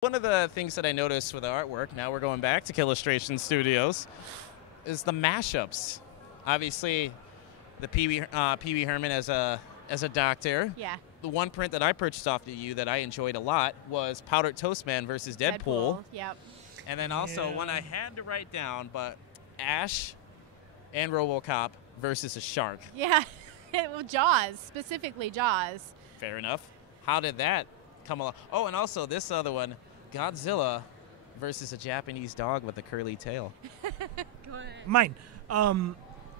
One of the things that I noticed with the artwork, now we're going back to Killustration Studios, is the mashups. Obviously, the Pee Wee Herman as a doctor. Yeah. The one print that I purchased off of you that I enjoyed a lot was Powdered Toast Man versus Deadpool. Yep. And then also one I had to write down, but Ash and RoboCop versus a shark. Yeah. Well, Jaws, specifically Jaws. Fair enough. How did that come along? Oh, and also this other one, Godzilla versus a Japanese dog with a curly tail. Go ahead. Mine.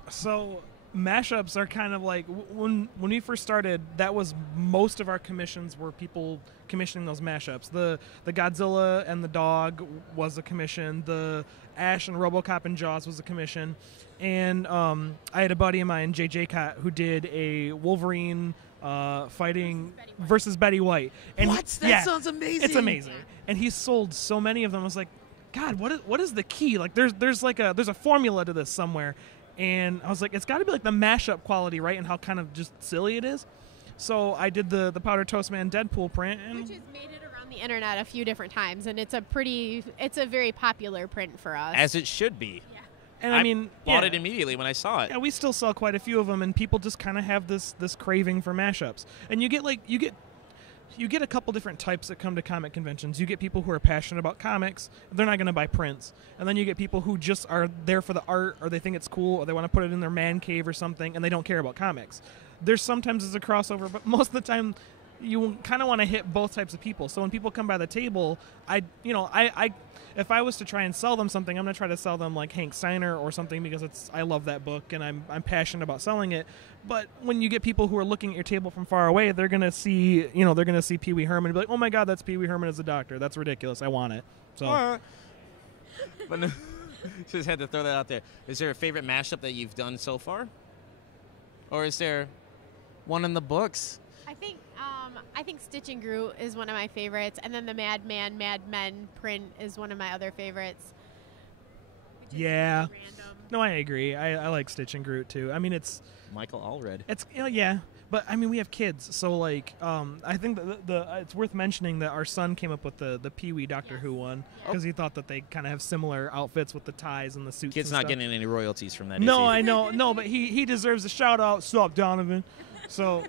So mashups are kind of like when we first started, that was most of our commissions were people commissioning those mashups. The Godzilla and the dog was a commission. The Ash and RoboCop and Jaws was a commission. And I had a buddy of mine, JJ Cott, who did a Wolverine fighting versus Betty White. And what? That sounds amazing. It's amazing. And he sold so many of them. I was like, God, what is the key? Like there's a formula to this somewhere. And I was like, it's got to be like the mashup quality, right? And how kind of just silly it is. So I did the Powder Toast Man Deadpool print, and which has made it around the internet a few different times, and it's a very popular print for us. As it should be. Yeah. And I mean, bought it immediately when I saw it. Yeah, we still sell quite a few of them, and people just kind of have this craving for mashups. And you get a couple different types that come to comic conventions. You get people who are passionate about comics. They're not going to buy prints. And then you get people who just are there for the art, or they think it's cool, or they want to put it in their man cave or something, and they don't care about comics. There's sometimes a crossover, but most of the time you kind of want to hit both types of people. So when people come by the table, if I was to try and sell them something, I'm going to try to sell them like Hank Steiner or something, because I love that book and I'm passionate about selling it. But when you get people who are looking at your table from far away, they're going to see Pee Wee Herman and be like, "Oh my God, that's Pee Wee Herman as a doctor. That's ridiculous. I want it." So But no, just had to throw that out there. Is there a favorite mashup that you've done so far? Or is there one in the books? I think Stitch and Groot is one of my favorites, and then the Mad Men print is one of my other favorites. Yeah. Really random. No, I agree. I like Stitch and Groot too. I mean, it's Michael Allred. It's yeah, but I mean, we have kids, so like I think it's worth mentioning that our son came up with the Pee Wee Doctor Who one because he thought that they kind of have similar outfits with the ties and the suits. Kid's and not stuff. getting any royalties from that. No, I know, no, but he deserves a shout out. Sup, Donovan? So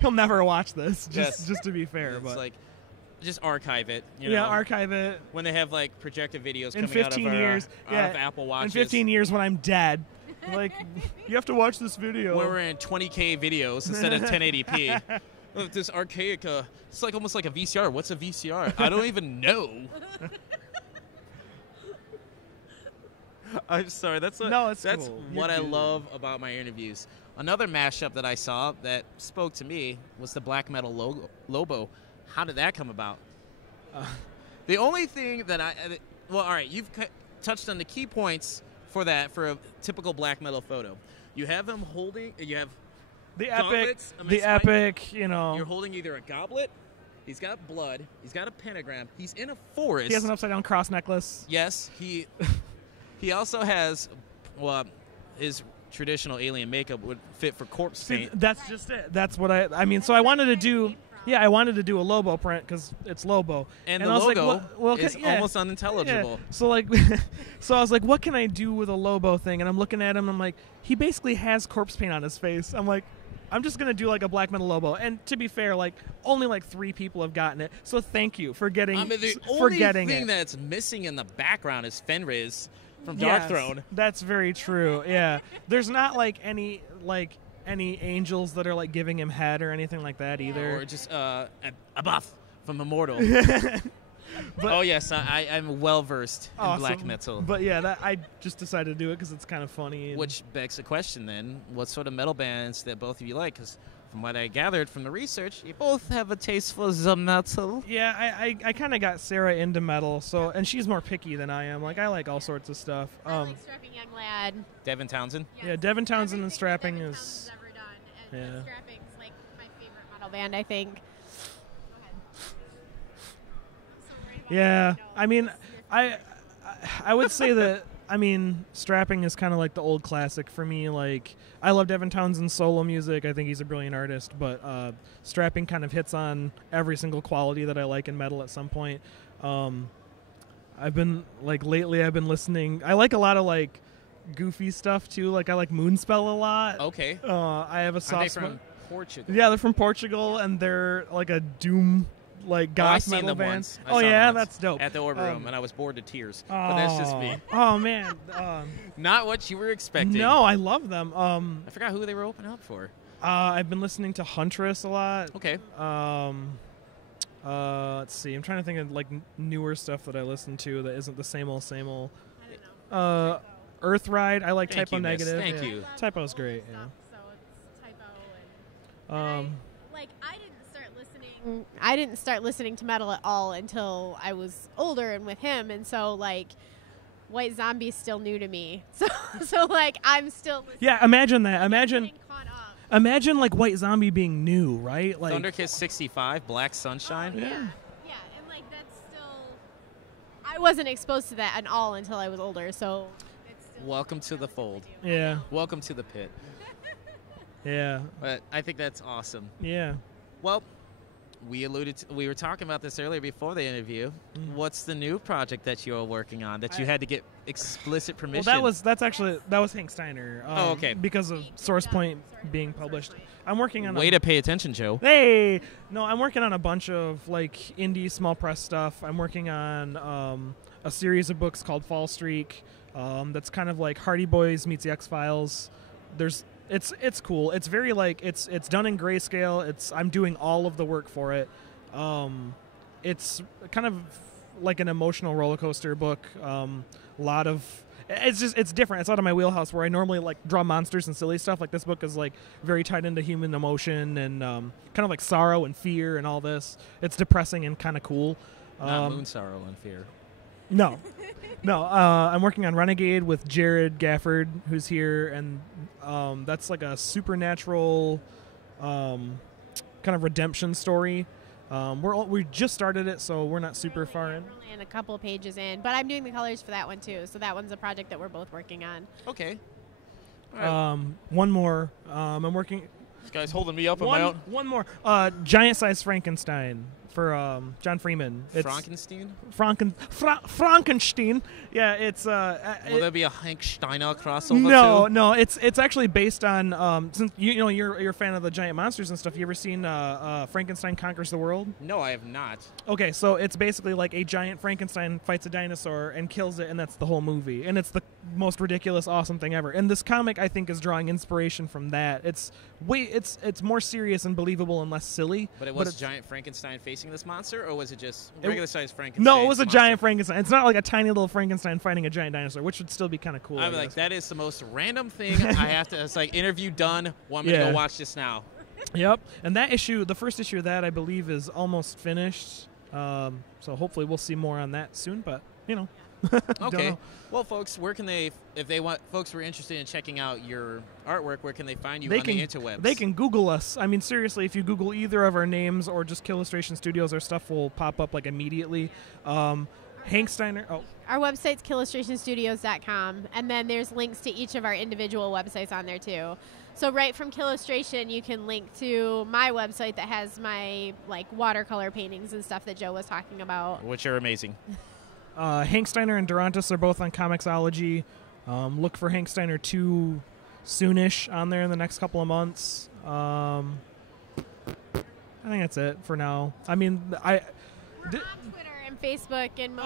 he'll never watch this. Just to be fair, it's but like just archive it. Archive it. When they have like projected videos in coming 15 years, out of Apple Watches. In 15 years, when I'm dead, like you have to watch this video. When we're in 20K videos instead of 1080p. This archaic, it's like almost like a VCR. What's a VCR? I don't even know. I'm sorry. That's cool. what I love about my interviews. Another mashup that I saw that spoke to me was the Black Metal Lobo. How did that come about? The only thing that all right, you've touched on the key points for a typical black metal photo. You have him holding. You have the gauntlets. epic. You're holding either a goblet. He's got blood. He's got a pentagram. He's in a forest. He has an upside down cross necklace. Yes, he also has his traditional alien makeup would fit for corpse paint. That's just it. That's what I mean. So I wanted to do. Yeah, I wanted to do a Lobo print because it's Lobo. And the I was logo is almost unintelligible. Yeah. So I was like, what can I do with a Lobo thing? And I'm looking at him. I'm like, he basically has corpse paint on his face. I'm like, I'm just gonna do like a black metal Lobo. And to be fair, like only like 3 people have gotten it. So thank you for getting. The only thing that's missing in the background is Fenris from Dark Throne. That's very true. Yeah, there's not like any angels that are like giving him head or anything like that either. Or just a buff from Immortal. Oh yes, I'm well versed in black metal. But yeah, I just decided to do it because it's kind of funny. Which begs the question then: what sort of metal bands that both of you like? Because from what I gathered from the research, you both have a taste for the metal. Yeah, I kind of got Sara into metal, and she's more picky than I am. Like I like all sorts of stuff. I like Strapping Young Lad. Devin Townsend. Yes. Yeah, Devin Townsend and Strapping Devin is. Townsend's ever done, and Strapping's like my favorite metal band, I think. Yeah, I mean, I would say that I mean, strapping is kind of like the old classic for me. Like, I love Devin Townsend's solo music. I think he's a brilliant artist, but strapping kind of hits on every single quality that I like in metal at some point. I've been, like, lately I've been listening. I like a lot of, like, goofy stuff, too. Like, I like Moonspell a lot. Okay. I have a soft spot. From Portugal? Yeah, they're from Portugal, and they're, like, a doom, like, goth I've seen metal them band. once. Oh, yeah, that's dope. At the Orb Room, and I was bored to tears. But that's just me. Oh, man. Not what you were expecting. No, I love them. I forgot who they were opening up for. I've been listening to Huntress a lot. Okay. Let's see. I'm trying to think of like newer stuff that I listen to that isn't the same old. I don't know. Earthride. I like Thank Typo you, miss. Negative. Thank yeah. you. Typo's great. Stuff, Yeah. so it's Typo and I didn't start listening to metal at all until I was older and with him, and so like White Zombie's still new to me. So like I'm still listening. Yeah. Imagine that. Imagine. Getting caught up. Imagine like White Zombie being new, right? Like Thunderkiss 65, Black Sunshine. Yeah. Yeah, and like that's still. I wasn't exposed to that at all until I was older, so. It's still Welcome to the fold. Yeah. Welcome to the pit. Yeah. But I think that's awesome. Yeah. Well, we were talking about this earlier before the interview. What's the new project that you're working on that you had to get explicit permission? Well, that was Hank Steiner. Oh, okay. Because of Source Point being published. I'm working on Way to pay attention, Joe. Hey! No, I'm working on a bunch of like indie small press stuff. I'm working on a series of books called Fall Streak. That's kind of like Hardy Boys meets the X-Files. It's cool. It's very like it's done in grayscale. I'm doing all of the work for it. It's kind of like an emotional roller coaster book. It's different. It's out of my wheelhouse where I normally like draw monsters and silly stuff. Like this book is like very tied into human emotion and kind of like sorrow and fear and all this. It's depressing and kind of cool. Not Moon Sorrow and Fear. No. I'm working on Renegade with Jared Gafford, who's here, and that's like a supernatural kind of redemption story. We just started it, so we're not super far in. We're only a couple pages in, but I'm doing the colors for that one too. So that one's a project that we're both working on. Okay. All right. One more. I'm working. This guy's holding me up on my own. One more. Giant size Frankenstein for John Freeman. It's Frankenstein. Yeah, it's. Will there be a Hank Steiner crossover too? No. It's actually based on since you're a fan of the giant monsters and stuff. You ever seen Frankenstein Conquers the World? No, I have not. Okay, so it's basically like a giant Frankenstein fights a dinosaur and kills it, and that's the whole movie. And it's the most ridiculous, awesome thing ever. And this comic, I think, is drawing inspiration from that. It's more serious and believable and less silly. But it was giant Frankenstein facing this monster, or was it just regular-sized Frankenstein? No, it was a giant Frankenstein. It's not like a tiny little Frankenstein fighting a giant dinosaur, which would still be kind of cool. I'm like, that is the most random thing I have to. It's like interview done. Want me to go watch this now? Yep. And that issue, the first issue of that, I believe, is almost finished. So hopefully we'll see more on that soon. But Okay. Well, folks, where can they, if they want, folks were interested in checking out your artwork, where can they find you on the interwebs? They can Google us. I mean, seriously, if you Google either of our names or just Killustration Studios, our stuff will pop up like immediately. Hank Steiner. Oh. Our website's killustrationstudios.com, and then there's links to each of our individual websites on there too. So right from Killustration, you can link to my website that has my like watercolor paintings and stuff that Joe was talking about, which are amazing. Hank Steiner and Durantis are both on Comixology. Look for Hank Steiner 2 soonish on there in the next couple of months. I think that's it for now. I mean, we're on Twitter and Facebook and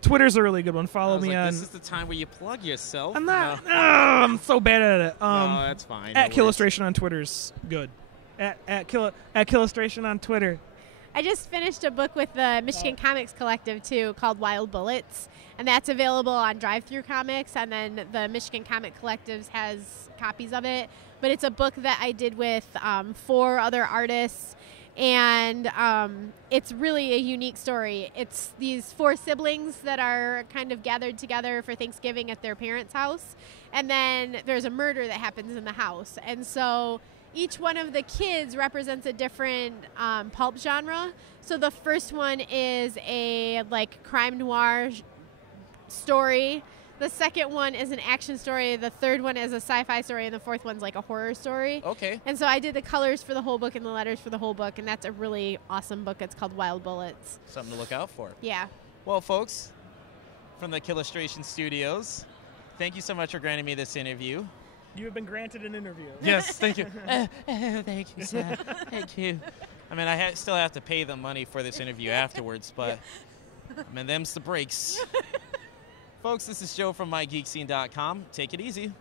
Twitter's a really good one. Follow me on. This is the time where you plug yourself. I'm not. No. I'm so bad at it. No, that's fine. At Killustration on Twitter's good. At Killustration on Twitter. I just finished a book with the Michigan Comics Collective, too, called Wild Bullets, and that's available on Drive-Thru Comics, and then the Michigan Comic Collective has copies of it. But it's a book that I did with 4 other artists, and it's really a unique story. It's these 4 siblings that are kind of gathered together for Thanksgiving at their parents' house, and then there's a murder that happens in the house. And so each one of the kids represents a different pulp genre. So the first one is a like crime noir story The second one is an action story. The third one is a sci-fi story, and the fourth one's like a horror story. Okay. And so I did the colors for the whole book and the letters for the whole book, and that's a really awesome book. It's called Wild Bullets. Something to look out for. Yeah. Well, folks, from the Killustration Studios, thank you so much for granting me this interview. You have been granted an interview. Yes, thank you. Thank you, sir. Thank you. I mean, I still have to pay them money for this interview afterwards, but I mean, them's the breaks. Folks, this is Joe from MIGeekScene.com. Take it easy.